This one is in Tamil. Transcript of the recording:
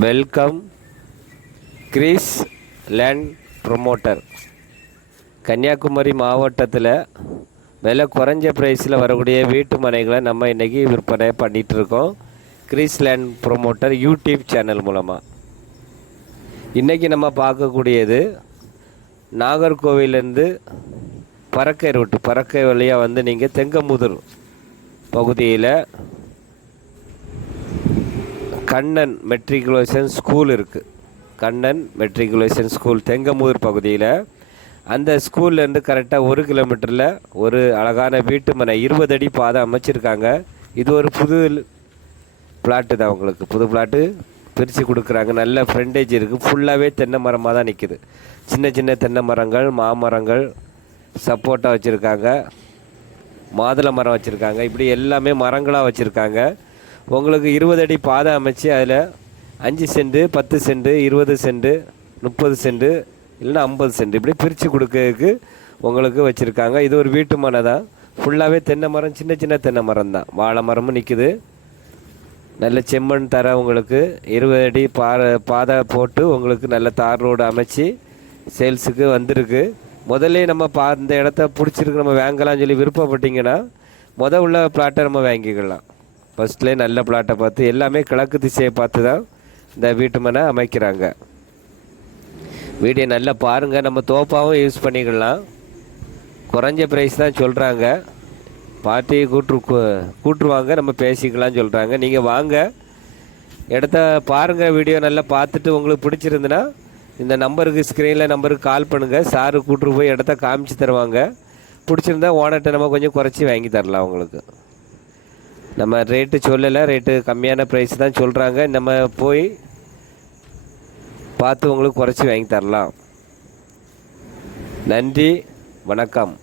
Welcome Grace land promoter. Kanyakumari மாவட்டத்தில் விலை குறைஞ்ச ப்ரைஸில் வரக்கூடிய வீட்டு மனைகளை நம்ம இன்றைக்கி விற்பனை பண்ணிகிட்டு இருக்கோம். Grace land promoter YouTube channel மூலமாக இன்றைக்கி நம்ம பார்க்கக்கூடியது நாகர்கோவிலேருந்து பறக்கை ரூட்டு பறக்கை வழியாக வந்து நீங்கள் தெங்கமுதூர் பகுதியில் கண்ணன் மெட்ரிகுலேஷன் ஸ்கூல் இருக்குது கண்ணன் மெட்ரிகுலேஷன் ஸ்கூல் தெங்கமூர் பகுதியில். அந்த ஸ்கூல்லேருந்து கரெக்டாக ஒரு கிலோமீட்டரில் ஒரு அழகான வீட்டு மனை இருபது அடி பாதை அமைச்சிருக்காங்க. இது ஒரு புது பிளாட்டு தான் அவங்களுக்கு புது பிளாட்டு பிரித்து கொடுக்குறாங்க. நல்ல ஃப்ரெண்டேஜ் இருக்குது ஃபுல்லாகவே தென்னை மரமாக தான் நிற்கிது சின்ன சின்ன தென்னை மரங்கள் மாமரங்கள் சப்போட்டா வச்சுருக்காங்க. மாதுளை மரம் வச்சுருக்காங்க. இப்படி எல்லாமே மரங்களாக வச்சுருக்காங்க. உங்களுக்கு இருபது அடி பாதை அமைச்சு அதில் அஞ்சு சென்ட் பத்து சென்ட் இருபது சென்ட் முப்பது சென்ட் இல்லைன்னா ஐம்பது சென்ட். இப்படி பிரித்து கொடுக்கறதுக்கு உங்களுக்கு வச்சுருக்காங்க. இது ஒரு வீட்டு மனை தான். ஃபுல்லாகவே தென்னை மரம் சின்ன சின்ன தென்னை மரம் தான். வாழை மரமும் நிற்குது நல்ல செம்மண் தர உங்களுக்கு இருபது அடி பா பாதை போட்டு உங்களுக்கு நல்ல தார் ரோடு அமைச்சு சேல்ஸுக்கு வந்திருக்கு. முதல்ல நம்ம பா இந்த இடத்த பிடிச்சிருக்கு நம்ம வாங்கலாம்னு சொல்லி விருப்பப்பட்டிங்கன்னா முத உள்ள பிளாட்டை நம்ம வாங்கிக்கலாம். ஃபஸ்ட்லேயே நல்ல பிளாட்டை பார்த்து எல்லாமே கிழக்கு திசையை பார்த்து தான் இந்த வீட்டு மனை அமைக்கிறாங்க. வீடியோ நல்லா பாருங்கள் நம்ம தோப்பாகவும் யூஸ் பண்ணிக்கலாம். குறைஞ்ச ப்ரைஸ் தான் சொல்கிறாங்க பார்ட்டியை கூட்டு கூட்டுருவாங்க நம்ம பேசிக்கலாம்னு சொல்கிறாங்க நீங்கள் வாங்க. இடத்த பாருங்கள் வீடியோ நல்லா பார்த்துட்டு உங்களுக்கு பிடிச்சிருந்துன்னா இந்த நம்பருக்கு ஸ்க்ரீனில் நம்பருக்கு கால் பண்ணுங்கள் சாரு கூட்டுரு போய் இடத்த காமிச்சு தருவாங்க. பிடிச்சிருந்தா ஓனர்கிட்ட நம்ம கொஞ்சம் குறைச்சி வாங்கி தரலாம் உங்களுக்கு. நம்ம ரேட்டு சொல்லலை ரேட்டு கம்மியான ப்ரைஸ் தான் சொல்கிறாங்க நம்ம போய் பார்த்து உங்களுக்கு குறைச்சி வாங்கி தரலாம். நன்றி வணக்கம்.